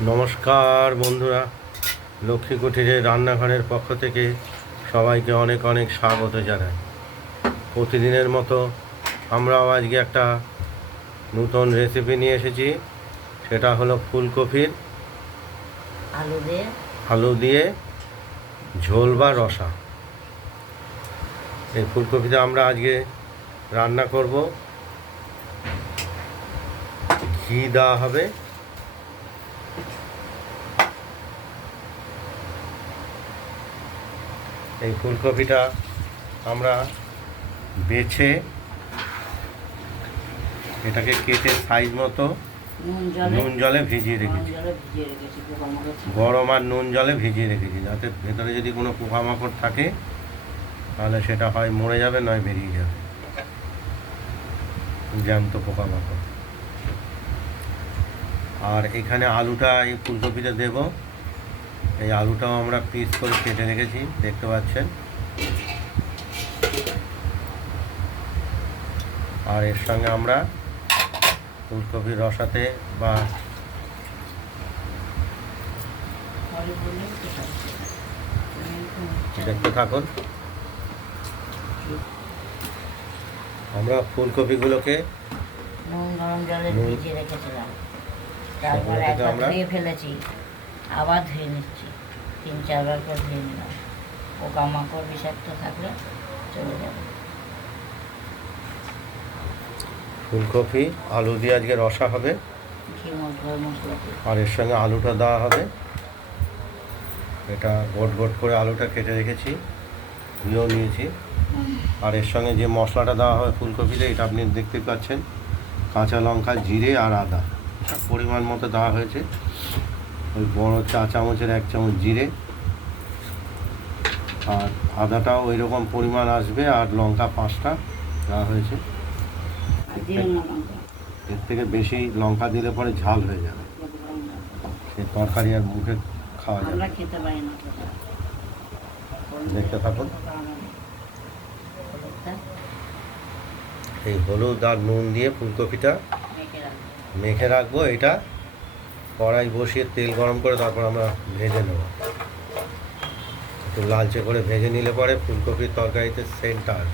নমস্কার বন্ধুরা। লক্ষ্মী কুঠিরের রান্নাঘরের পক্ষ থেকে সবাইকে অনেক অনেক স্বাগত জানাই। প্রতিদিনের মতো আমরাও আজকে একটা নতুন রেসিপি নিয়ে এসেছি। সেটা হলো ফুলকপির আলু দিয়ে। আলু দিয়ে ঝোল বা রসা। এই ফুলকপিতে আমরা আজকে রান্না করব। ঘি দেওয়া হবে। এই ফুলকপিটা আমরা বেছে এটাকে কেটে সাইজ মতো নুন জলে ভিজিয়ে রেখেছি। গরম আর নুন জলে ভিজিয়ে রেখেছি যাতে ভেতরে যদি কোনো পোকামাকড় থাকে তাহলে সেটা হয় মরে যাবে নয় বেরিয়ে যাবে। জ্যান্ত পোকামাকড়। আর এখানে আলুটা এই ফুলকপিতে দেব। এই আলুটাও আমরা পিস করে কেটে রেখেছি দেখতে পাচ্ছেন। আর এর সঙ্গে আমরা ফুলকপির রসাতে বা। দেখতে থাকুন। আমরা ফুলকপিগুলোকে নুন গরম জলে ভিজিয়ে রেখেছিলাম। তারপর ফেলেছি। আবার ধুয়ে নিচ্ছি। তিন চারবার করে ধুয়ে নিলাম। পোকামাকড় বিষাক্ত থাকলে চলে যাবে। ফুলকপি আলু দিয়ে আজকে রসা হবে। আর এর সঙ্গে আলুটা দেওয়া হবে। এটা গোট গোট করে আলুটা কেটে রেখেছি। ধুয়েও নিয়েছি। আর এর সঙ্গে যে মশলাটা দেওয়া হবে ফুলকপিতে এটা আপনি দেখতে পাচ্ছেন। কাঁচা লঙ্কা জিরে আর আদা। পরিমাণ মতো দেওয়া হয়েছে। ওই বড় চা চামচের এক চামচ জিরে। আর আদাটাও ওই রকম পরিমাণ আসবে আর লঙ্কা পাঁচটা দেওয়া হয়েছে। এর থেকে বেশি লঙ্কা দিলে পরে ঝাল হয়ে যাবে। সেই তরকারি আর মুখে খাওয়া যাবে দেখতে থাকুন। এই হলুদ আর নুন দিয়ে ফুলকপিটা মেখে রাখব এটা কড়াই বসিয়ে তেল গরম করে তারপর আমরা ভেজে নেব। একটু লালচে করে ভেজে নিলে পরে ফুলকপির তরকারিতে প্যাকেট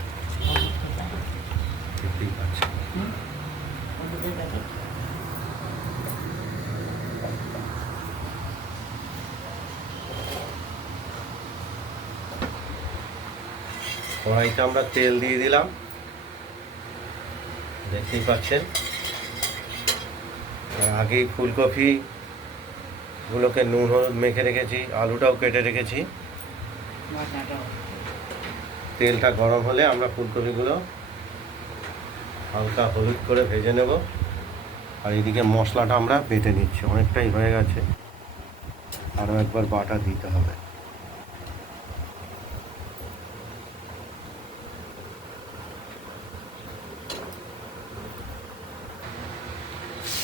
কড়াইতে আমরা তেল দিয়ে দিলাম। দেখতেই পাচ্ছেন। আগেই ফুলকপি গুলোকে নুন হলুদ মেখে রেখেছি আলুটাও কেটে রেখেছি। তেলটা গরম হলে আমরা ফুলকপিগুলো হালকা হলুদ করে ভেজে নেব। আর এদিকে মশলাটা আমরা বেটে নিচ্ছি অনেকটাই হয়ে গেছে। আরও একবার বাটা দিতে হবে।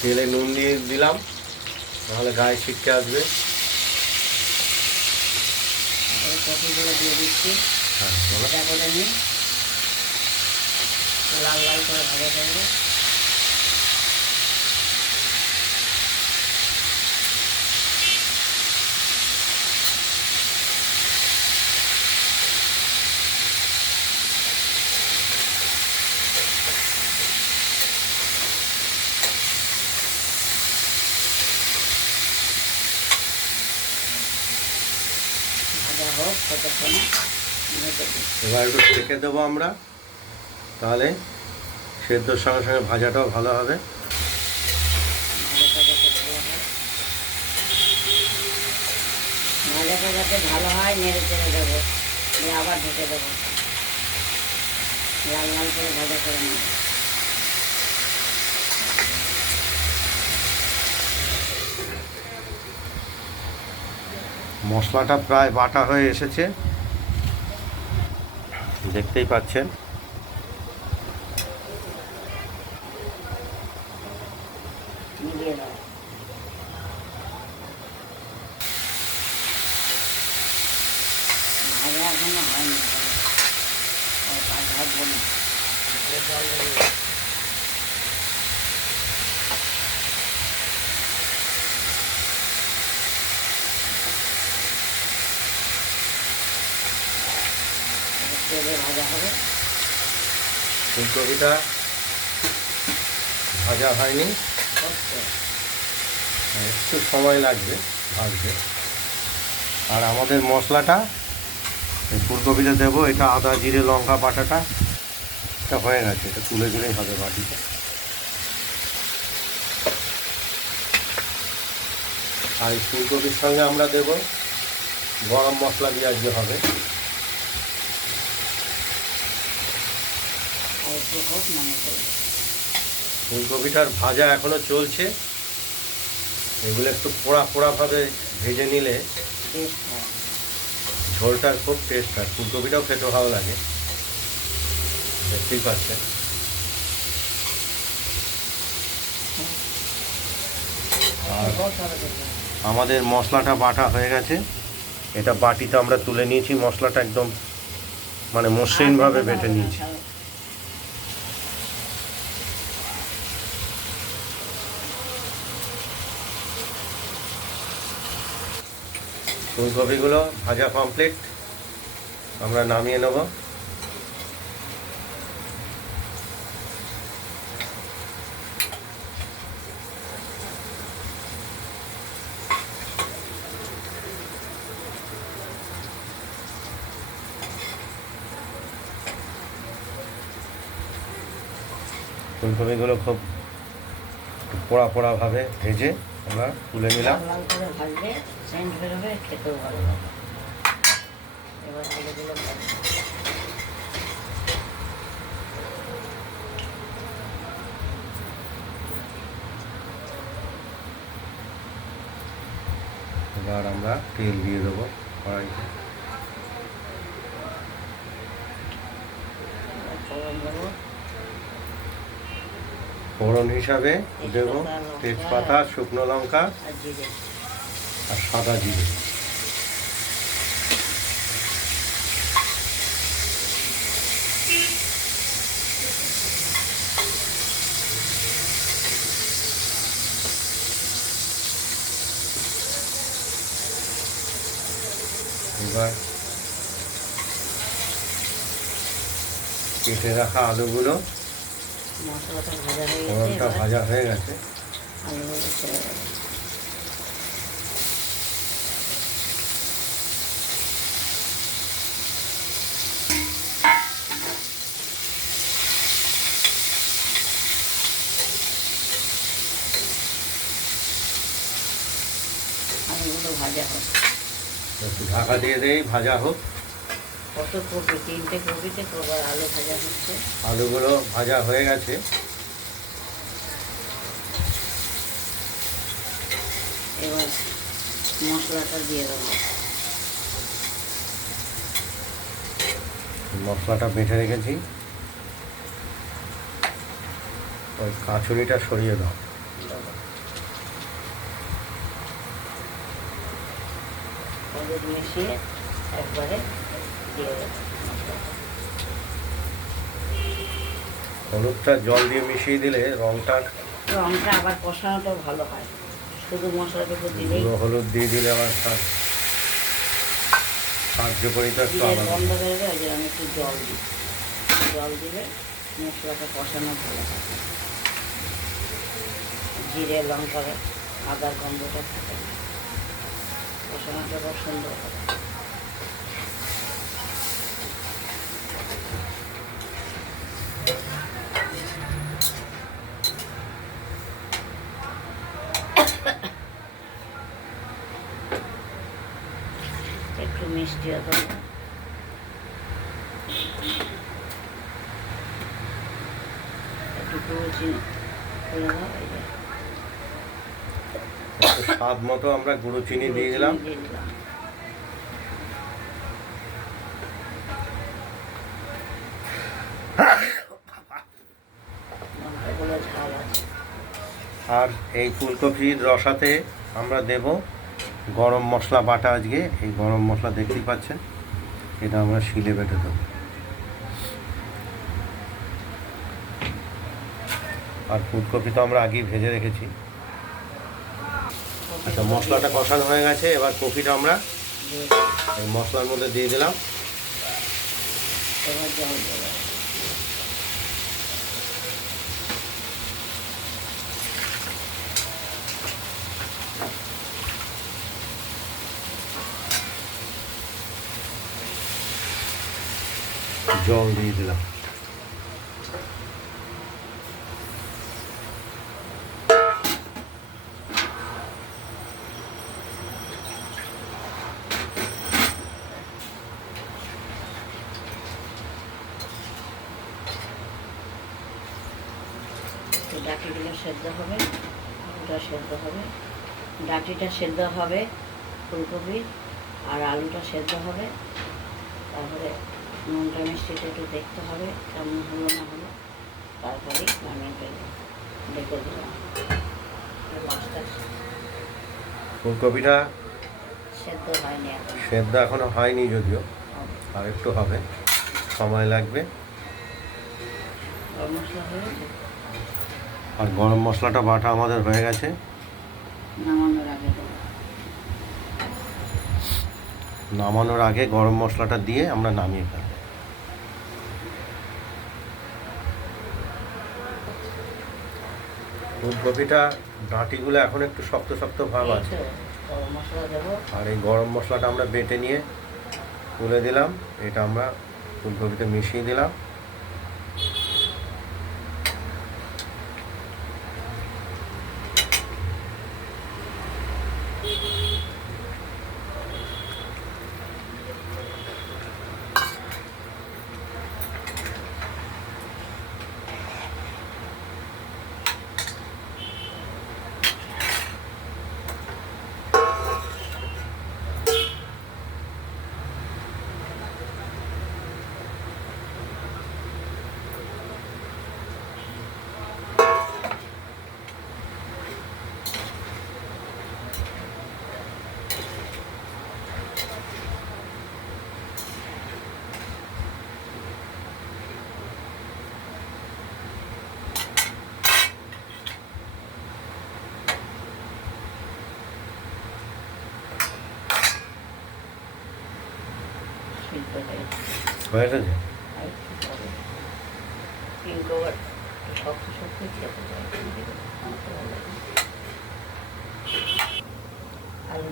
তেলে নুন দিয়ে দিলাম নাহলে গায়ে ছিটকে আসবে। দিয়ে দিচ্ছি। হ্যাঁ লাল লাল করে ভাজা করব। ভাজা হোক ততক্ষণে এবার একটু ঢেকে দেবো আমরা তাহলে সেদ্ধর সঙ্গে সঙ্গে ভাজাটাও ভালো হবে। হয়। ভাজাটা যাতে ভালো হয় নেড়ে চেড়ে দেবো। দিয়ে আবার ঢেকে দেবো। লাল লাল করে ভাজা করে নেব। মশলাটা প্রায় বাটা হয়ে এসেছে। দেখতেই পাচ্ছেন মিলিয়ে দাও ভাজা এখনও হয়নি ভাজবো না জল দেবো তেলে ভাজা হবে। ফুলকপিটা ভাজা হয়নি। হচ্ছে একটু সময় লাগবে ভাজতে। আর আমাদের মশলাটা এই ফুলকপিতে দেবো এটা আদা জিরে লঙ্কা বাটাটা এটা হয়ে গেছে এটা তুলে দিলেই হবে বাটিতে আর ফুলকপির সঙ্গে আমরা দেব গরম মশলা দিয়ে আজকে হবে আর একটু হোক মনে করি ফুলকপিটার ভাজা এখনও চলছে। এগুলো একটু পোড়া পোড়াভাবে ভেজে নিলে ঝোলটার খুব টেস্ট হয়। ফুলকপিটাও খেতে ভালো লাগে। দেখতেই পাচ্ছেন। আমাদের মশলাটা বাটা হয়ে গেছে। এটা বাটিতে আমরা তুলে নিয়েছি। মশলাটা একদম মানে মসৃণভাবে বেটে নিয়েছি। ফুলকপিগুলো ভাজা কমপ্লিট আমরা নামিয়ে নেব। ফুলকপিগুলো খুব পোড়া পোড়াভাবে ভেজে আমরা তুলে নিলাম। করে ভাজলে সেন্ট বেরোবে খেতেও ভালো লাগে এবার আলুগুলো ভাজবো এবার আমরা তেল দিয়ে দেবো কড়াইতে। এবার দেবো। ফোড়ন হিসাবে দেব তেজপাতা শুকনো লঙ্কা আর সাদা জিরে। এবার কেটে রাখা আলুগুলো মশলাটা ভাজা হয়ে গেছে ফোড়নটা এবার ভাজা হয়ে গেছে আলুগুলো ছেড়ে দেবো আলুগুলো ভাজা হোক একটু ঢাকা দিয়ে দেই ভাজা হোক কত কপি তিনটে কপিতে আলু ভাজা হচ্ছে আলুগুলো ভাজা হয়ে গেছে এবার মশলাটা দিয়ে দেবো মশলাটা রেখেছি ওই কাঁচুরিটা সরিয়ে দাও। মিশিয়ে একবারে। হলুদটা জল দিয়ে মিশিয়ে দিলে রংটা রঙটা আবার কষানোটাও ভালো হয়। শুধু মশলাটুকু দিলেই গুঁড়ো হলুদ দিয়ে দিলে আমার স্বাদ কার্যকরিতা একটু আলাদা। বেরোবে ওই জন্য আমি একটু জল দিই। জল দিলে মশলাটা কষানো ভালো থাকে জিরে লঙ্কার আদার গন্ধটা থাকে কষানোটা খুব সুন্দর হবে একটু মিষ্টিও দেবো। একটু গুঁড়ো চিনি করে দাও এই যে। একটু স্বাদ মতো আমরা গুঁড়ো চিনি দিয়ে দিলাম। আর এই ফুলকপির রসাতে আমরা দেব গরম মশলা বাটা আজকে, এই গরম মশলা দেখতেই পাচ্ছেন। এটা আমরা শিলে বেটে দেবো। আর ফুলকপি তো আমরা আগেই ভেজে রেখেছি। আচ্ছা মশলাটা কষানো হয়ে গেছে, এবার কপিটা আমরা এই মশলার মধ্যে দিয়ে দিলাম। জল দিয়ে দিলাম। ডাঁটিগুলো সেদ্ধ হবে, আলুটা সেদ্ধ হবে। ডাঁটিটা সেদ্ধ হবে ফুলকপি, আর আলুটা সেদ্ধ হবে। তারপরে নুনটা মিষ্টিটা একটু দেখতে হবে কেমন হলো না হলো। তারপরেই নামিয়ে ফেলব দেখে দিলাম ফুলকপিটা সেদ্ধ হয়নি এখন। সেদ্ধ এখনও হয়নি যদিও আর একটু হবে সময় লাগবে। আর গরম মশলাটা বাটা আমাদের হয়ে গেছে। নামানোর আগে দেবো। নামানোর আগে গরম মশলাটা দিয়ে আমরা নামিয়ে ফেলব। ফুলকপিটা ডাঁটিগুলো এখন একটু শক্ত শক্ত ভাব আছে। আর এই গরম মশলাটা আমরা বেটে নিয়ে তুলে দিলাম। এটা আমরা ফুলকপিতে মিশিয়ে দিলাম।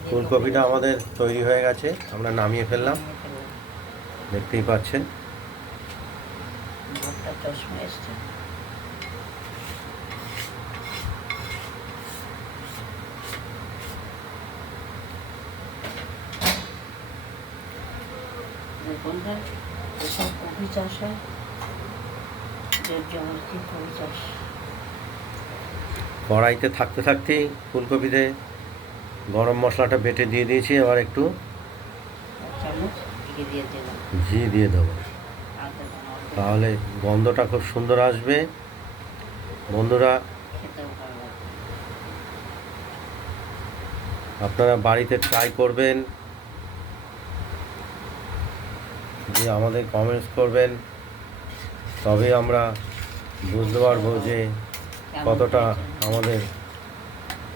ফুলকপিটা আমাদের তৈরি হয়ে গেছে আমরা নামিয়ে ফেললাম। দেখতেই পাচ্ছেন। চশমা এসছে। ভাই এসব কপি চাষ হয়। কপি চাষ। কড়াইতে থাকতে থাকতেই ফুলকপিতে গরম মশলাটা বেটে দিয়ে দিয়েছি আবার একটু এক ঘি দিয়ে দেবো। তাহলে গন্ধটা খুব সুন্দর আসবে। বন্ধুরা আপনারা বাড়িতে ট্রাই করবেন। যে আমাদের কমেন্টস করবেন, তবে আমরা বুঝতে পারব যে কতটা আমাদের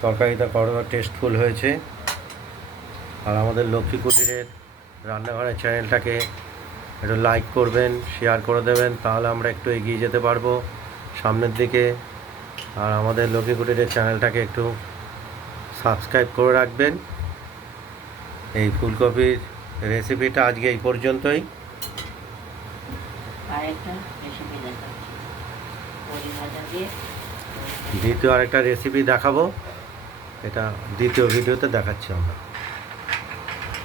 তরকারিটা কতটা টেস্টফুল হয়েছে। আর আমাদের লক্ষ্মী কুটিরের রান্নাঘরের চ্যানেলটাকে একটু লাইক করবেন শেয়ার করে দেবেন, তাহলে আমরা একটু এগিয়ে যেতে পারব সামনের দিকে। আর আমাদের লক্ষ্মী কুটিরের চ্যানেলটাকে একটু সাবস্ক্রাইব করে রাখবেন। এই ফুলকপির রেসিপিটা আজকে এই পর্যন্তই। দ্বিতীয় আরেকটা রেসিপি দেখাবো। এটা দ্বিতীয় ভিডিওতে দেখাচ্ছি আমরা।